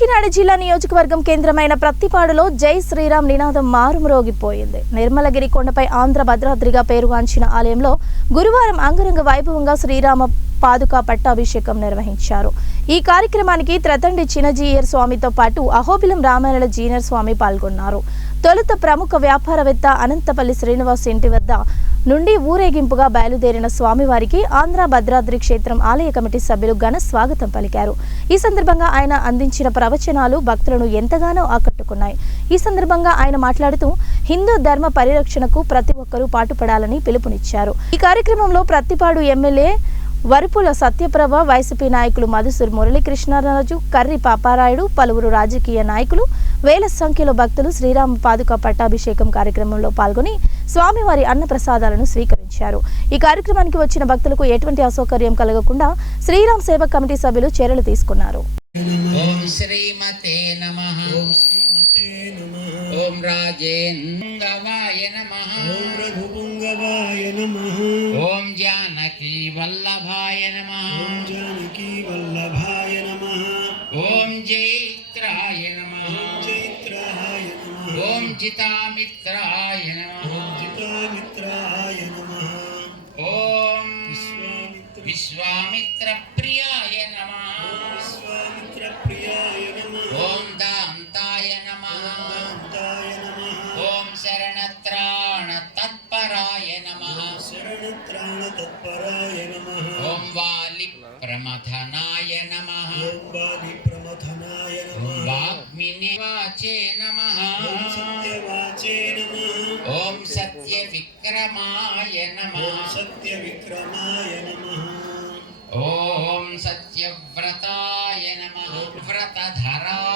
కాకినాడ జిల్లా నియోజకవర్గం కేంద్రమైన ప్రత్తిపాడులో జై శ్రీరామ్ నినాదం మారుమ్రోగిపోయింది. నిర్మలగిరి కొండపై ఆంధ్ర భద్రాద్రిగా పేరుగాంచిన ఆలయంలో గురువారం అంగరంగ వైభవంగా శ్రీరామ పాదుకా పట్టాభిషేకం నిర్వహించారు. ఈ కార్యక్రమానికి త్రతండి చినజీయర్ స్వామితో పాటు అహోబిలం రామాయణ జీనర్ స్వామి పాల్గొన్నారు. తొలుత ప్రముఖ వ్యాపారవేత్త అనంతపల్లి శ్రీనివాస్ ఇంటి వద్ద నుండి ఊరేగింపుగా బయలుదేరిన స్వామివారికి ఆంధ్ర భద్రాద్రి క్షేత్రం ఆలయ కమిటీ సభ్యులు ఘన స్వాగతం పలికారు. ఈ సందర్భంగా ఆయన అందించిన ప్రవచనాలు భక్తులను ఎంతగానో ఆకట్టుకున్నాయి. ఈ సందర్భంగా ఆయన మాట్లాడుతూ హిందూ ధర్మ పరిరక్షణకు ప్రతి ఒక్కరూ పాటుపడాలని పిలుపునిచ్చారు. ఈ కార్యక్రమంలో ప్రత్తిపాడు ఎమ్మెల్యే వరుపుల సత్యప్రభ, వైసీపీ నాయకులు మధుసూర్ మురళీకృష్ణరాజు, కర్రి పాపారాయుడు, పలువురు రాజకీయ నాయకులు, వేల సంఖ్యలో భక్తులు శ్రీరామ పాదుకా పట్టాభిషేకం కార్యక్రమంలో పాల్గొని స్వామివారి అన్న ప్రసాదాలను స్వీకరించారు. ఈ కార్యక్రమానికి వచ్చిన భక్తులకు ఎటువంటి అసౌకర్యం కలగకుండా శ్రీరామ్ సేవ కమిటీ సభ్యులు చర్యలు తీసుకున్నారు. ఓం శ్రీమతే నమః. ఓం రాజేంద్రవాయ నమః. ఓం రఘుపుంగవాయ నమః. ఓం జానకీ వల్లభాయ నమః. ఓం జానకీ వల్లభాయ నమః. ఓం జైత్రాయ నమః. ఓం జైత్రాయ నమః. ఓం జితామిత్రాయ నమః. ఓం జితామిత్రాయ నమః. ఓం విశ్వామిత్ర ప్రియాయ నమః. ఓం విశ్వామిత్ర ప్రియాయ నమః. ఓం దాంతాయ నమః. దాంతాయ నమః. ఓం శరణత్రాణ తత్పరాయ నమః. శరణత్రాణ తత్పరాయ నమః. ఓం వాలి ప్రమథనాయ నమః. ఓం వాలి ప్రమథనాయ ఓం నమః. వాగ్మినివాచే నమః. ఓం సత్యవాచే నమః. ఓం సత్య విక్రమాయ నమః. ఓం సత్య విక్రమాయ నమః. ఓం సత్యవ్రతాయ నమః. వ్రతధరాయ